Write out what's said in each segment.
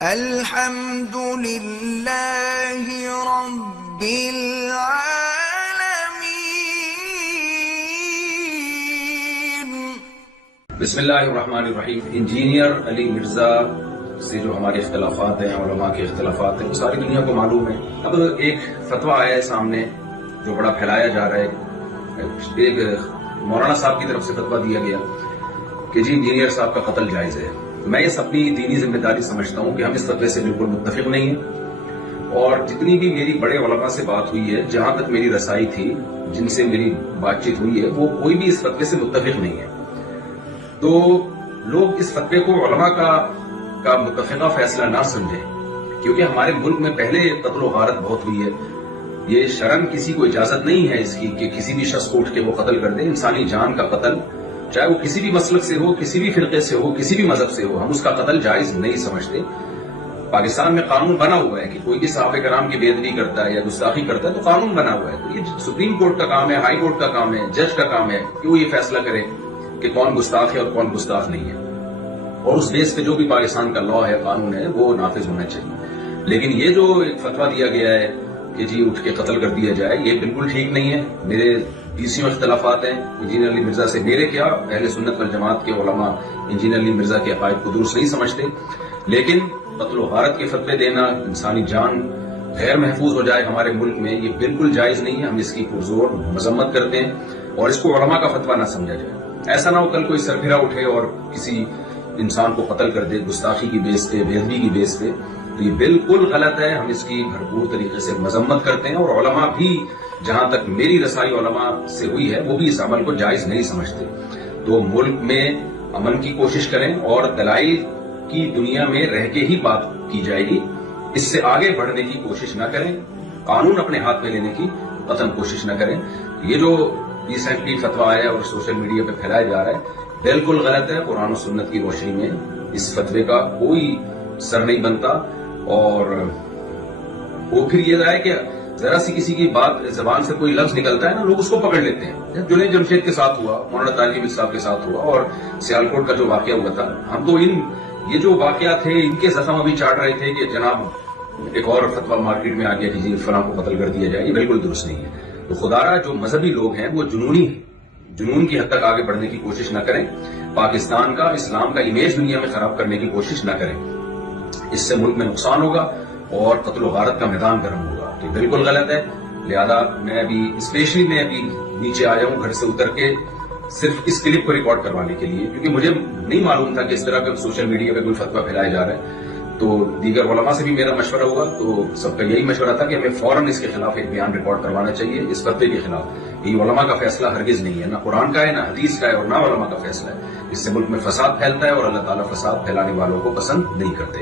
الحمد للہ رب العالمین۔ بسم اللہ الرحمن الرحیم۔ انجینئر علی مرزا سے جو ہمارے اختلافات ہیں، علماء کے اختلافات ہیں، وہ ساری دنیا کو معلوم ہے۔ اب ایک فتویٰ آیا ہے سامنے جو بڑا پھیلایا جا رہا ہے۔ ایک مولانا صاحب کی طرف سے فتویٰ دیا گیا کہ جی انجینئر صاحب کا قتل جائز ہے۔ میں اس اپنی دینی ذمہ داری سمجھتا ہوں کہ ہم اس فتوے سے بالکل متفق نہیں ہیں، اور جتنی بھی میری بڑے علماء سے بات ہوئی ہے، جہاں تک میری رسائی تھی، جن سے میری بات چیت ہوئی ہے، وہ کوئی بھی اس فتوے سے متفق نہیں ہے۔ تو لوگ اس فتوے کو علماء کا متفقہ فیصلہ نہ سمجھیں، کیونکہ ہمارے ملک میں پہلے قتل و غارت بہت ہوئی ہے۔ یہ شرعاً کسی کو اجازت نہیں ہے اس کی کہ کسی بھی شخص کو اٹھ کے وہ قتل کر دے۔ انسانی جان کا قتل، چاہے وہ کسی بھی مسلک سے ہو، کسی بھی فرقے سے ہو، کسی بھی مذہب سے ہو، ہم اس کا قتل جائز نہیں سمجھتے۔ پاکستان میں قانون بنا ہوا ہے کہ کوئی بھی صحابہ کرام کی بے ادبی کرتا ہے یا گستاخی کرتا ہے تو قانون بنا ہوا ہے۔ تو یہ سپریم کورٹ کا کام ہے، ہائی کورٹ کا کام ہے، جج کا کام ہے کہ وہ یہ فیصلہ کرے کہ کون گستاخ ہے اور کون گستاخ نہیں ہے، اور اس بیس پہ جو بھی پاکستان کا لا ہے، قانون ہے، وہ نافذ ہونا چاہیے۔ لیکن یہ جو ایک فتویٰ دیا گیا ہے کہ جی اٹھ کے قتل کر دیا جائے، یہ بالکل ٹھیک نہیں ہے۔ میرے 20 اختلافات ہیں انجینئر علی مرزا سے، میرے کیا اہل سنت والجماعت کے علماء انجینئر علی مرزا کے عقائد کو درست نہیں سمجھتے، لیکن قتل و غارت کے فتوے دینا، انسانی جان غیر محفوظ ہو جائے ہمارے ملک میں، یہ بالکل جائز نہیں ہے۔ ہم اس کی پرزور مذمت کرتے ہیں اور اس کو علماء کا فتویٰ نہ سمجھا جائے۔ ایسا نہ ہو کل کوئی سرفرا اٹھے اور کسی انسان کو قتل کر دے گستاخی کی بیس پہ، بے ادبی کی بیس پہ، تو یہ بالکل غلط ہے۔ ہم اس کی بھرپور طریقے سے مذمت کرتے ہیں، اور علماء بھی، جہاں تک میری رسائی علماء سے ہوئی ہے، وہ بھی اس عمل کو جائز نہیں سمجھتے۔ تو ملک میں امن کی کوشش کریں اور دلائل کی دنیا میں رہ کے ہی بات کی جائے گی، اس سے آگے بڑھنے کی کوشش نہ کریں، قانون اپنے ہاتھ میں لینے کی قطعاً کوشش نہ کریں۔ یہ جو ریسنٹلی فتویٰ آیا ہے اور سوشل میڈیا پہ پھیلایا جا رہا ہے، بالکل غلط ہے۔ قرآن و سنت کی روشنی میں اس فتوے کا کوئی سر نہیں بنتا، اور وہ پھر یہ ہے کہ ذرا سی کسی کی بات زبان سے کوئی لفظ نکلتا ہے نا، لوگ اس کو پکڑ لیتے ہیں۔ جنید جمشید کے ساتھ ہوا، مولانا طالب صاحب کے ساتھ ہوا، اور سیالکوٹ کا جو واقعہ ہوا تھا، ہم تو یہ جو واقعات تھے ان کے زخم ابھی چاٹ رہے تھے کہ جناب ایک اور فتویٰ مارکیٹ میں آ گیا کہ جی فلاں کو قتل کر دیا جائے۔ یہ بالکل درست نہیں ہے۔ تو خدارا جو مذہبی لوگ ہیں وہ جنون کی حد تک آگے بڑھنے کی کوشش نہ کریں، پاکستان کا، اسلام کا امیج دنیا میں خراب کرنے کی کوشش نہ کریں۔ اس سے ملک میں نقصان ہوگا اور قتل و غارت کا میدان گرم ہوگا۔ یہ بالکل غلط ہے۔ لہذا میں ابھی نیچے آیا ہوں گھر سے اتر کے صرف اس کلپ کو ریکارڈ کروانے کے لیے، کیونکہ مجھے نہیں معلوم تھا کہ اس طرح کا سوشل میڈیا پہ کوئی فتویٰ پھیلایا جا رہا ہے۔ تو دیگر علماء سے بھی میرا مشورہ ہوگا، تو سب کا یہی مشورہ تھا کہ ہمیں فوراً اس کے خلاف ایک بیان ریکارڈ کروانا چاہیے، اس فتوے کے خلاف۔ یہ علماء کا فیصلہ ہرگز نہیں ہے، نہ قرآن کا ہے، نہ حدیث کا ہے، اور نہ علماء کا فیصلہ ہے۔ اس سے ملک میں فساد پھیلتا ہے، اور اللہ تعالیٰ فساد پھیلانے والوں کو پسند نہیں کرتے۔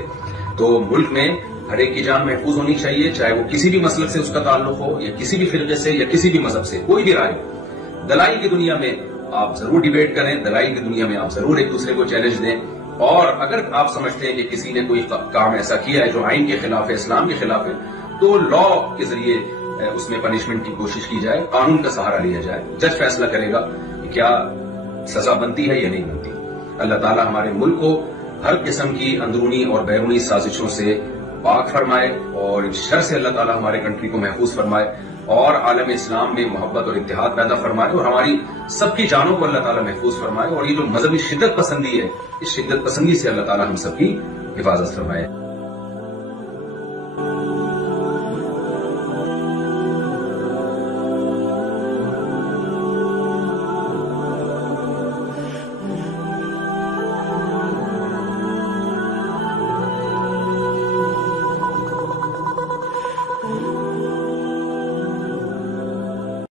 تو ملک میں ہر ایک کی جان محفوظ ہونی چاہیے، چاہے وہ کسی بھی مسلک سے اس کا تعلق ہو، یا کسی بھی فرقے سے، یا کسی بھی مذہب سے، کوئی بھی رائے ہو۔ دلائل کی دنیا میں آپ ضرور ڈیبیٹ کریں، دلائل کی دنیا میں آپ ضرور ایک دوسرے کو چیلنج دیں، اور اگر آپ سمجھتے ہیں کہ کسی نے کوئی کام ایسا کیا ہے جو آئین کے خلاف ہے، اسلام کے خلاف ہے، تو لا کے ذریعے اس میں پنشمنٹ کی کوشش کی جائے، قانون کا سہارا لیا جائے۔ جج فیصلہ کرے گا کہ کیا سزا بنتی ہے یا نہیں بنتی۔ اللہ تعالیٰ ہمارے ملک کو ہر قسم کی اندرونی اور بیرونی سازشوں سے پاک فرمائے، اور شر سے اللہ تعالیٰ ہمارے کنٹری کو محفوظ فرمائے، اور عالم اسلام میں محبت اور اتحاد پیدا فرمائے، اور ہماری سب کی جانوں کو اللہ تعالیٰ محفوظ فرمائے، اور یہ جو مذہبی شدت پسندی ہے، اس شدت پسندی سے اللہ تعالیٰ ہم سب کی حفاظت فرمائے۔